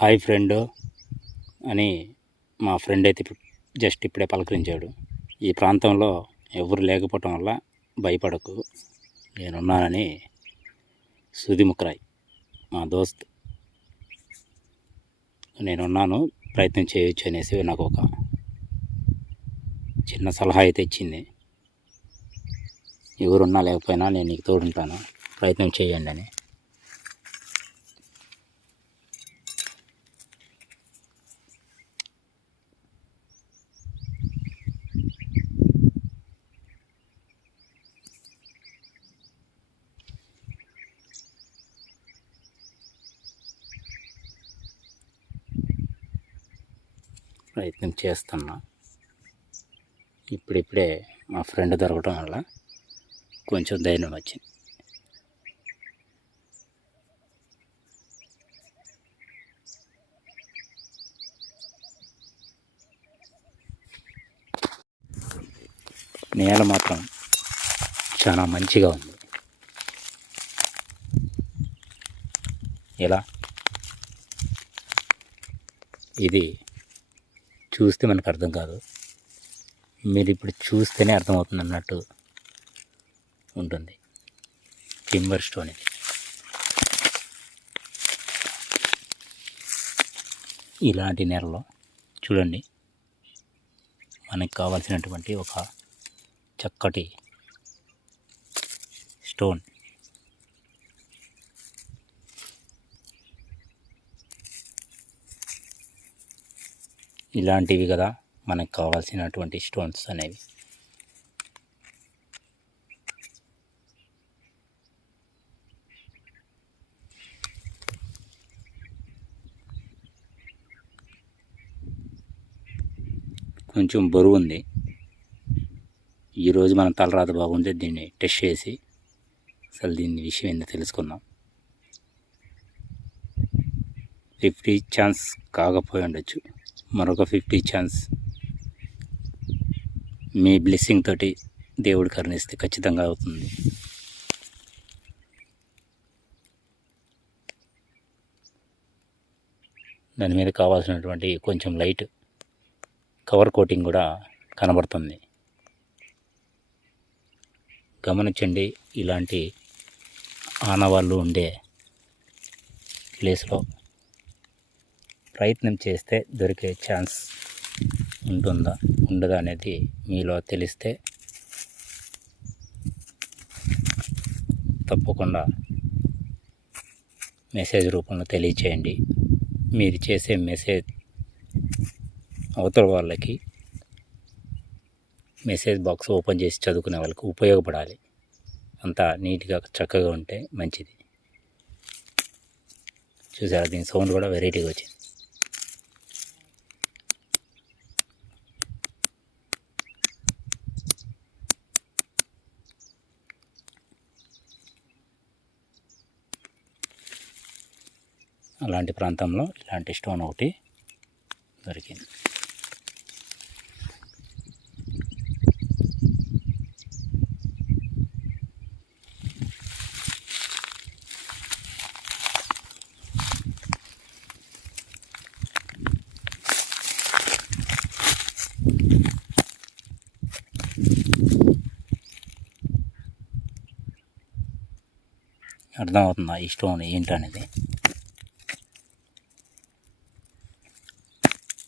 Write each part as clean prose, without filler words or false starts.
Hi friend అని మా friend అయితే జస్ట్ ఇప్పుడే పలకరించాడు. ఈ ప్రాంతంలో ఎవరు లేకపోవటం వల్ల భయపడకు, నేనున్నానని సుదిముక్రాయ్ మా దోస్త్. నేనున్నాను, ప్రయత్నం చేయొచ్చు అనేసి నాకు ఒక చిన్న సలహా అయితే ఇచ్చింది. ఎవరున్నా లేకపోయినా నేను నీకు తోడుంటాను, ప్రయత్నం చేయండి అని. ప్రయత్నం చేస్తున్నా. ఇప్పుడిప్పుడే మా ఫ్రెండ్ దొరకటం వల్ల కొంచెం ధైర్యం వచ్చింది. నేల మాత్రం చాలా మంచిగా ఉంది. ఎలా ఇది చూస్తే మనకు అర్థం కాదు, మీరు ఇప్పుడు చూస్తేనే అర్థమవుతుంది అన్నట్టు ఉంటుంది. టింబర్ స్టోన్ ఇది. ఇలాంటి నేలలో చూడండి, మనకు కావాల్సినటువంటి ఒక చక్కటి స్టోన్. ఇలాంటివి కదా మనకు కావాల్సినటువంటి స్టోన్స్ అనేవి. కొంచెం బరువు ఉంది. ఈరోజు మన తలరాత బాగుంటే దీన్ని టెస్ట్ చేసి అసలు దీని విషయం ఏందో తెలుసుకుందాం. 50 ఛాన్స్ కాకపోయి ఉండొచ్చు, మరొక 50 ఛాన్స్ మీ బ్లెస్సింగ్ తోటి దేవుడు కరుణిస్తే ఖచ్చితంగా అవుతుంది. దాని మీద కావాల్సినటువంటి కొంచెం లైట్ కవర్ కోటింగ్ కూడా కనబడుతుంది. గమనించండి, ఇలాంటి ఆనవాళ్ళు ఉండే ప్లేస్లో ప్రయత్నం చేస్తే దొరికే ఛాన్స్ ఉంటుందా ఉండదా అనేది మీలో తెలిస్తే తప్పకుండా మెసేజ్ రూపంలో తెలియచేయండి. మీరు చేసే మెసేజ్ అవతల వాళ్ళకి, మెసేజ్ బాక్స్ ఓపెన్ చేసి చదువుకునే వాళ్ళకి ఉపయోగపడాలి. అంతా నీట్గా చక్కగా ఉంటే మంచిది. చూసారా, దీని సౌండ్ కూడా వెరైటీగా వచ్చింది. అలాంటి ప్రాంతంలో ఇలాంటి స్టోన్ ఒకటి దొరికింది. అర్థమవుతుందా ఈ స్టోన్ ఏంటనేది?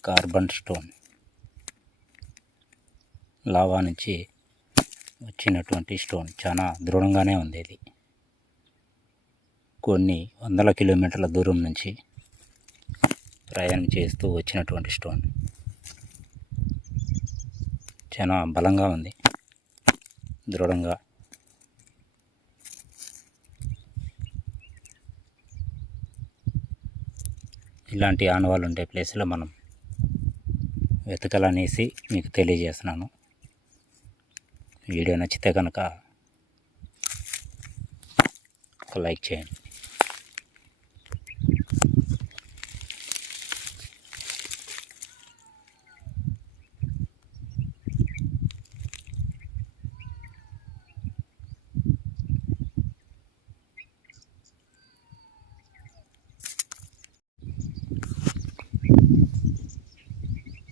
కార్బన్ స్టోన్, లావా నుంచి వచ్చినటువంటి స్టోన్. చాలా దృఢంగానే ఉంది. ఇది కొన్ని వందల కిలోమీటర్ల దూరం నుంచి ప్రయాణం చేస్తూ వచ్చినటువంటి స్టోన్. చాలా బలంగా ఉంది, దృఢంగా. ఇలాంటి ఆనవాళ్ళు ఉండే ప్లేస్లో మనం వెతకాలనేసి మీకు తెలియజేస్తున్నాను. వీడియో నచ్చితే కనుక ఒక లైక్ చేయండి.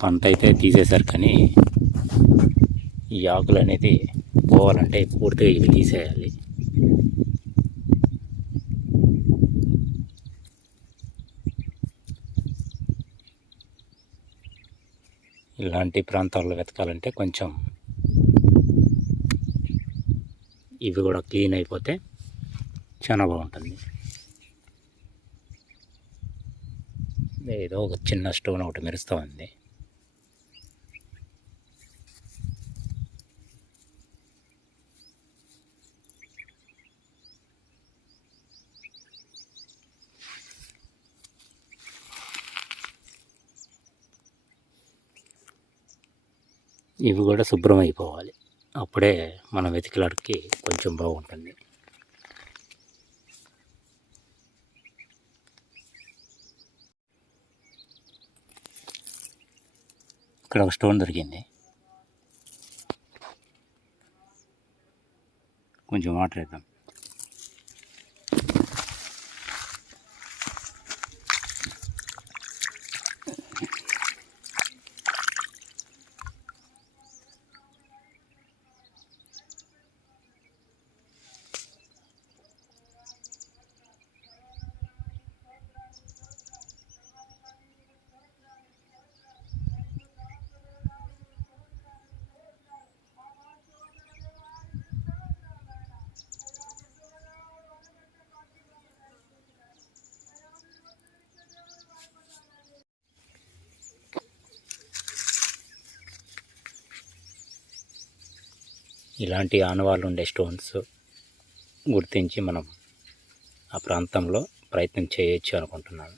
పంట అయితే తీసేశారు, కానీ ఈ ఆకులు అనేది పోవాలంటే పూర్తిగా ఇవి తీసేయాలి. ఇలాంటి ప్రాంతాల్లో వెతకాలంటే కొంచెం ఇవి కూడా క్లీన్ అయిపోతే చాలా బాగుంటుంది. ఏదో ఒక చిన్న స్టోన్ ఒకటి మెరుస్తూ ఉంది. ఇవి కూడా శుభ్రం అయిపోవాలి, అప్పుడే మన వెతికిలాడికి కొంచెం బాగుంటుంది. ఇక్కడ ఒక స్టోన్ దొరికింది, కొంచెం వాటర్ వేద్దాం. ఇలాంటి ఆనవాళ్ళు ఉండే స్టోన్స్ గుర్తించి మనం ఆ ప్రాంతంలో ప్రయత్నం చేయొచ్చు అనుకుంటున్నాను.